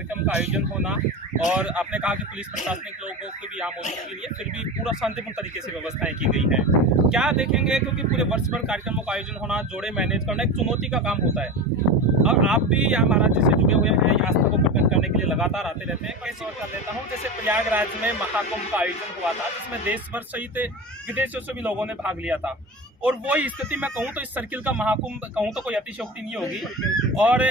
कार्यक्रम का आयोजन होना, और आपने कहा कि पुलिस प्रशासनिक लोगों की भी यहाँ मौजूदगी नहीं है, फिर भी पूरा शांतिपूर्ण तरीके से व्यवस्थाएं की गई हैं। क्या देखेंगे, क्योंकि पूरे वर्ष भर कार्यक्रमों का आयोजन होना, जोड़े मैनेज करना एक चुनौती का काम होता है, और आप भी यहाँ महाराज जी से जुड़े हुए हैं, आस्था को प्रकट करने के लिए लगातार आते रहते हैं। कैसे और कर लेता हूँ, जैसे प्रयागराज में महाकुंभ का आयोजन हुआ था, जिसमें देश भर सहित विदेशों से भी लोगों ने भाग लिया था, और वही स्थिति मैं कहूँ तो इस सर्किल का महाकुंभ कहूँ तो कोई अतिशयोक्ति नहीं होगी। और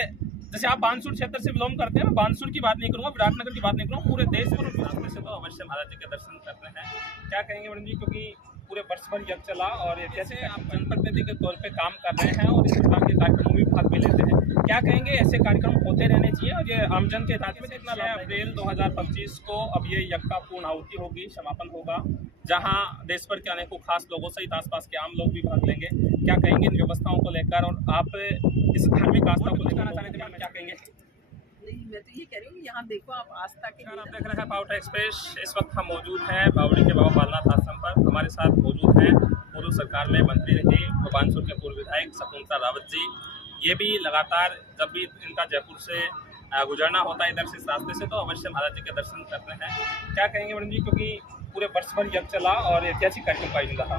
जैसे आप बानसूर क्षेत्र से बिलोंग करते हैं, मैं बानसूर की बात नहीं करूँगा, विराटनगर की बात नहीं करूँगा, पूरे देश भर रास्ते से तो अवश्य महाराज जी के दर्शन करते हैं। क्या कहेंगे मैडम जी, क्योंकि पूरे वर्ष भर यज्ञ चला और जैसे आप जनप्रतिनिधि के तौर पे काम कर रहे हैं और इस प्रकार के कार्यक्रमों में भाग भी लेते हैं, क्या कहेंगे, ऐसे कार्यक्रम होते रहने चाहिए और ये आमजन के हित में कितना? 6 अप्रैल 2025 को अब ये यज्ञ का पूर्ण आहुति होगी, समापन होगा, जहां देश भर के अनेकों खास लोगों सहित आसपास के आम लोग भी भाग लेंगे। क्या कहेंगे इन व्यवस्थाओं को लेकर, और आप इस धार्मिक आस्था को लेकर क्या कहेंगे? मैं तो ये कह रही हूँ, यहाँ देखो आप आस्था के आप देख रहे हैं पावटा एक्सप्रेस। इस वक्त हम मौजूद हैं बावड़ी के बाबा बालनाथ आश्रम पर। हमारे साथ मौजूद हैं पूर्व सरकार में मंत्री रही बानसूर के पूर्व विधायक शकुंतला रावत जी। ये भी लगातार जब भी इनका जयपुर से गुजरना होता है इधर से इस रास्ते से, तो अवश्य महाराज जी के दर्शन करते हैं। क्या कहेंगे मैडम जी, क्योंकि पूरे वर्ष भर यज्ञ चला और ऐतिहासिक कार्यक्रम का आयोजन रहा?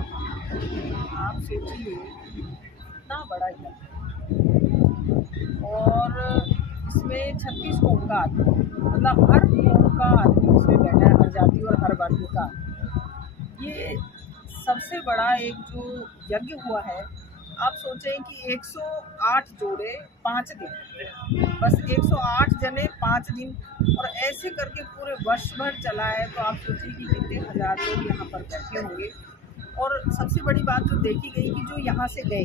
आप सोचिए इतना बड़ा यज्ञ, और इसमें 36 कौम का आदमी, मतलब हर कौम का आदमी इसमें बैठा है, हर जाति और हर वर्ग का। ये सबसे बड़ा एक जो यज्ञ हुआ है, आप सोचें कि 108 जोड़े 5 दिन, बस 108 जने 5 दिन, और ऐसे करके पूरे वर्ष भर चला है। तो आप सोचिए कि कितने हजार लोग यहाँ पर बैठे होंगे। और सबसे बड़ी बात जो देखी गई कि जो यहाँ से गए,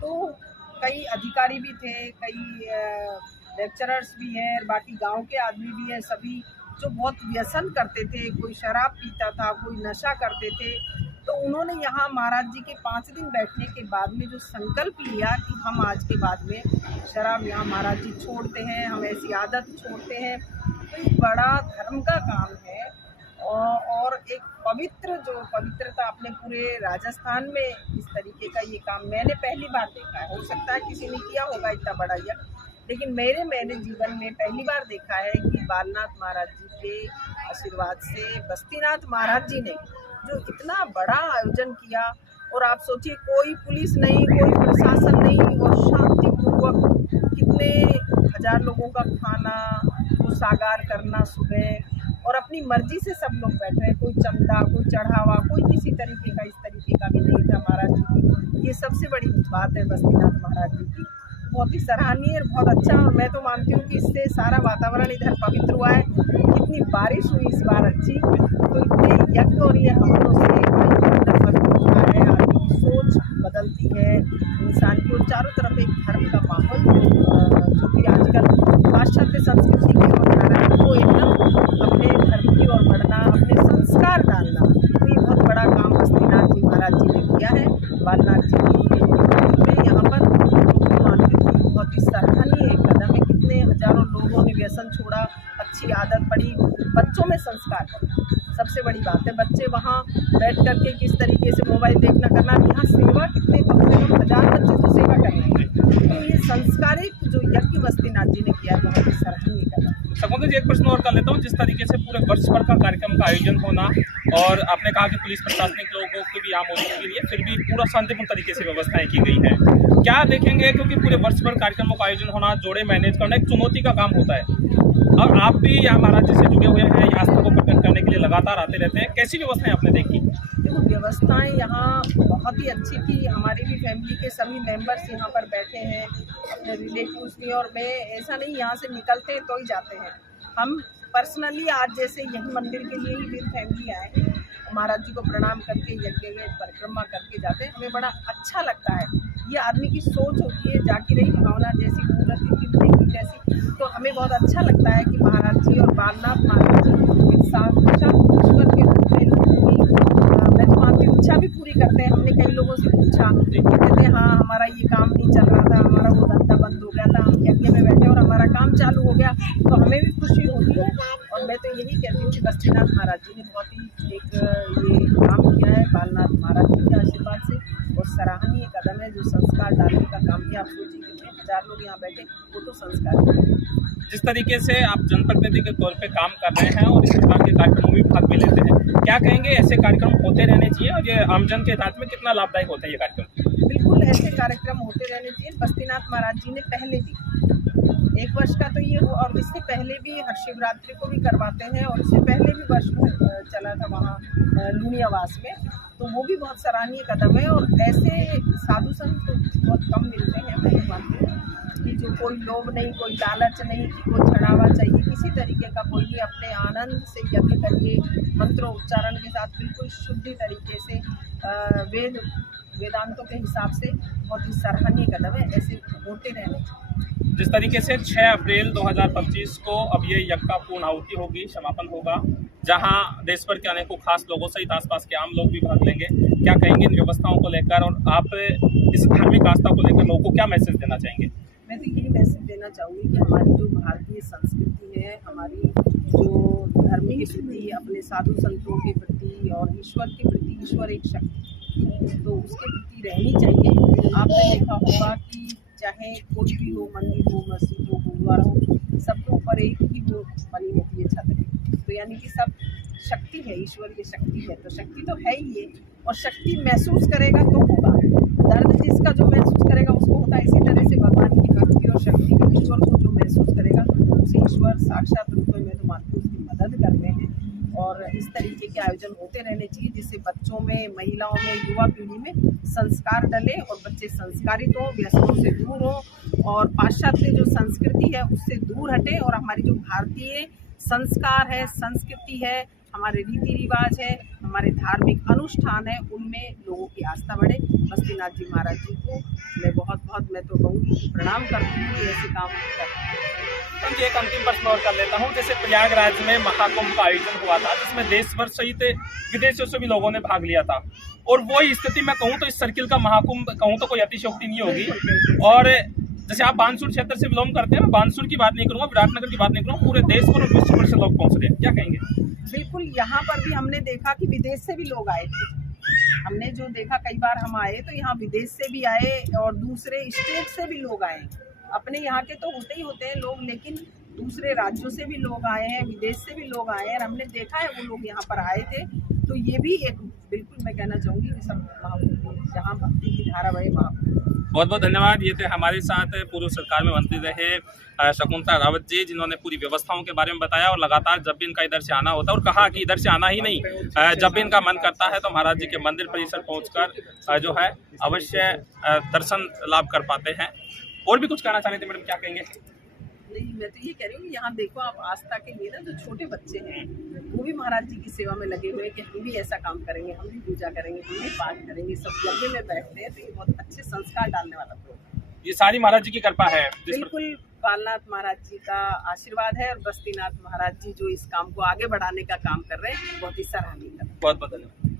तो कई अधिकारी भी थे, कई लेक्चरर्स भी हैं, बाकी गांव के आदमी भी हैं, सभी जो बहुत व्यसन करते थे, कोई शराब पीता था, कोई नशा करते थे। तो उन्होंने यहाँ महाराज जी के 5 दिन बैठने के बाद में जो संकल्प लिया कि हम आज के बाद में शराब यहाँ महाराज जी छोड़ते हैं, हम ऐसी आदत छोड़ते हैं। तो ये बड़ा धर्म का काम है, और एक पवित्रता अपने पूरे राजस्थान में इस तरीके का ये काम मैंने पहली बार देखा है। हो सकता है किसी ने किया होगा इतना बड़ा यज्ञ, लेकिन मैंने जीवन में पहली बार देखा है कि बालनाथ महाराज जी के आशीर्वाद से बस्तीनाथ महाराज जी ने जो इतना बड़ा आयोजन किया। और आप सोचिए, कोई पुलिस नहीं, कोई प्रशासन नहीं, और शांतिपूर्वक कितने हजार लोगों का खाना वो सागार करना सुबह, और अपनी मर्जी से सब लोग बैठे हैं, कोई चंदा, कोई चढ़ावा, कोई किसी तरीके का इस तरीके का भी नहीं था महाराज जी की। ये सबसे बड़ी बात है बस्तीनाथ महाराज जी की, बहुत ही सराहनीय और बहुत अच्छा। और मैं तो मानती हूँ कि इससे सारा वातावरण इधर पवित्र हुआ है। कितनी बारिश हुई इस बार अच्छी, तो इतने यज्ञ और ये हवनों से पवित्र होता है, आदमी की सोच बदलती है इंसान की, और चारों तरफ एक धर्म का माहौल जो कि आजकल पाश्चात्य संस्कृति की ओर जा रहा है, वो एकदम अपने धर्म की ओर बढ़ना, अपने संस्कार डालना। तो ये बहुत बड़ा काम बस्तीनाथ जी महाराज जी ने किया है। बालनाथ जी की यहाँ पर बहुत ही सराहनीय कदम है। कितने हजारों लोगों ने व्यसन छोड़ा, अच्छी आदत पड़ी, बच्चों में संस्कार पड़ा, सबसे बड़ी बात है। बच्चे वहाँ बैठ करके किस तरीके से मोबाइल देखना करना, यहाँ सेवा कितने कम से कम 1000 बच्चे तो सेवा कर रहे हैं। तो ये संस्कारिक जो यज्ञ बस्तीनाथ जी ने किया, बहुत ही सराहनीय कदम। शकुंतला जी, एक प्रश्न और कर लेता हूँ, जिस तरीके से पूरे वर्ष भर का कार्यक्रम का आयोजन होना, और आपने कहा कि पुलिस प्रशासनिक लोगों की भी यहाँ मौजूदगी नहीं है, फिर भी पूरा शांतिपूर्ण तरीके से व्यवस्थाएं की गई हैं। क्या देखेंगे, क्योंकि पूरे वर्ष भर कार्यक्रमों का आयोजन होना, जोड़े मैनेज करना एक चुनौती का काम होता है, और आप भी यहाँ महाराज जी से जुड़े हुए हैं, आस्था को प्रकट करने के लिए लगातार आते रहते हैं। कैसी व्यवस्थाएं आपने देखी? देखो, व्यवस्थाएं यहाँ बहुत ही अच्छी थी। हमारी भी फैमिली के सभी मेंबर्स यहाँ पर बैठे हैं, अपने रिलेटिव्स भी, और मैं ऐसा नहीं यहाँ से निकलते तो ही जाते हैं। हम पर्सनली आज जैसे यही मंदिर के लिए ही मेरी फैमिली आए, महाराज जी को प्रणाम करके यज्ञ में परिक्रमा करके जाते हैं। हमें बड़ा अच्छा लगता है। ये आदमी की सोच होती है, जाकी रही भावना जैसी, पूरती जैसी। तो हमें बहुत अच्छा लगता है कि महाराज जी और बालनाथ महाराज जी एक साक्षात ईश्वर के रूप में लोगों की मैं तो मानती हूँ इच्छा भी पूरी करते हैं। हमने कई लोगों से पूछा, कहते हाँ हमारा ये काम नहीं चल रहा था, हमारा वो धंधा बंद हो गया था, हम यज्ञ में बैठे और हमारा काम चालू हो गया, तो हमें भी खुशी होती है। और मैं तो यही कहती हूँ कि बस्तीनाथ महाराज जी ने बहुत ही एक ये काम किया है बालनाथ महाराज जी के आशीर्वाद से, और सराहनीय कदम है जो संस्कार डालने का काम किया। आप सोचिए कितने हजार लोग यहाँ बैठे, वो तो संस्कार। जिस तरीके से आप जनप्रतिनिधि के तौर पे काम कर रहे हैं और इस प्रकार के कार्यक्रमों में भाग भी लेते हैं, क्या कहेंगे ऐसे कार्यक्रम होते रहने चाहिए और ये आमजन के हित में कितना लाभदायक होता है ये कार्यक्रम? बिल्कुल ऐसे कार्यक्रम होते रहने चाहिए। बस्तीनाथ महाराज जी ने पहले भी 1 वर्ष का तो ये हुआ और इससे पहले भी हर शिवरात्रि को भी करवाते हैं और इससे पहले भी वर्ष में चला था वहाँ लूनी आवास में, तो वो भी बहुत सराहनीय कदम है। और ऐसे साधु संत तो बहुत कम मिलते हैं, मैं ये मानती हूँ कि जो कोई लोभ नहीं, कोई लालच नहीं कि कोई चढ़ावा चाहिए किसी तरीके का, कोई भी अपने आनंद से यज्ञ करिए, मंत्रोच्चारण के साथ बिल्कुल शुद्धि तरीके से वेदांतों के हिसाब से बहुत ही सराहनीय कदम है। ऐसे होते रहने चाहिए। जिस तरीके से 6 अप्रैल 2025 को अब ये यज्ञ का पूर्ण आहुति होगी, समापन होगा, जहां देश भर के अनेकों खास लोगों सहित आसपास के आम लोग भी भाग लेंगे, क्या कहेंगे इन व्यवस्थाओं को लेकर और आप इस धार्मिक आस्था को लेकर लोगों को क्या मैसेज देना चाहेंगे? मैं तो यही मैसेज देना चाहूँगी कि हमारी जो भारतीय संस्कृति है, हमारी जो धर्म के प्रति, अपने साधु संतों के प्रति और ईश्वर के प्रति, ईश्वर एक शक्ति तो उसके प्रति रहनी चाहिए। आपने देखा होगा कि चाहे कोई भी हो, मंदिर हो, मस्जिद हो, गुरुद्वारा हो, सबके ऊपर एक ही वो बनी होती है छत, तो यानी कि सब शक्ति है, ईश्वर की शक्ति है, तो शक्ति तो है ही है। और शक्ति महसूस करेगा तो होगा, दर्द जिसका जो महसूस करेगा उसको होता है। इसी तरह से भगवान की भक्ति और शक्ति भी ईश्वर को जो महसूस करेगा उसे ईश्वर साक्षात रूप में, मैं तो मानती हूँ, उसकी मदद करते हैं। और इस तरीके के आयोजन होते रहने चाहिए जिससे बच्चों में, महिलाओं में, युवा पीढ़ी में संस्कार डले और बच्चे संस्कारित हों, व्यसनों से दूर हों और पाश्चात्य जो संस्कृति है उससे दूर हटे और हमारी जो भारतीय संस्कार है, संस्कृति है, हमारे रीति रिवाज है, हमारे धार्मिक अनुष्ठान है, उनमें लोगों की आस्था बढ़े। बस्तीनाथ जी महाराज जी को मैं बहुत मैं तो कहूँगी प्रणाम करती हूँ कि ऐसे काम करते हैं। तो एक अंतिम प्रश्न और कर लेता हूँ। जैसे प्रयागराज में महाकुंभ का आयोजन हुआ था जिसमें देश भर सहित विदेशों से भी लोगों ने भाग लिया था, और वही स्थिति मैं कहूँ तो इस सर्किल का महाकुंभ कहूँ तो कोई अतिशयोक्ति नहीं होगी। और जैसे आप बानसूर क्षेत्र से बिलोंग करते हैं, मैं बानसूर की बात नहीं करूँगा, विराटनगर की बात नहीं करूँगा, पूरे देश भर और विश्व भर से लोग पहुँच रहे हैं, क्या कहेंगे? बिल्कुल, यहाँ पर भी हमने देखा कि विदेश से भी लोग आए थे। हमने जो देखा, कई बार हम आए तो यहाँ विदेश से भी आए और दूसरे स्टेट से भी लोग आए। अपने यहाँ के तो होते ही होते हैं लोग, लेकिन दूसरे राज्यों से भी लोग आए हैं, विदेश से भी लोग आए हैं और हमने देखा है वो लोग यहाँ पर आए थे। तो ये भी एक बिल्कुल मैं कहना चाहूँगी कि सब जहाँ भक्ति की धारा बहे वहाँ। बहुत बहुत धन्यवाद। ये थे हमारे साथ पूर्व सरकार में मंत्री रहे शकुंतला रावत जी, जिन्होंने पूरी व्यवस्थाओं के बारे में बताया और लगातार जब भी इनका इधर से आना होता है, और कहा कि इधर से आना ही नहीं, जब भी इनका मन करता है तो महाराज जी के मंदिर परिसर पहुंचकर जो है अवश्य दर्शन लाभ कर पाते हैं। और भी कुछ कहना चाह रहे थे मैडम, क्या कहेंगे? नहीं, मैं तो ये कह रही हूँ कि यहाँ देखो आप, आस्था के लिए ना जो छोटे बच्चे हैं वो भी महाराज जी की सेवा में लगे हुए हैं कि हम भी ऐसा काम करेंगे, हम भी पूजा करेंगे, हम भी पाठ करेंगे, सब यज्ञ में बैठते हैं। तो ये बहुत अच्छे संस्कार डालने वाला प्रोग्राम, ये सारी महाराज जी की कृपा है। बिल्कुल बालनाथ महाराज जी का आशीर्वाद है और बस्तीनाथ महाराज जी जो इस काम को आगे बढ़ाने का काम कर रहे हैं, बहुत ही सराहनीय। बहुत बहुत धन्यवाद।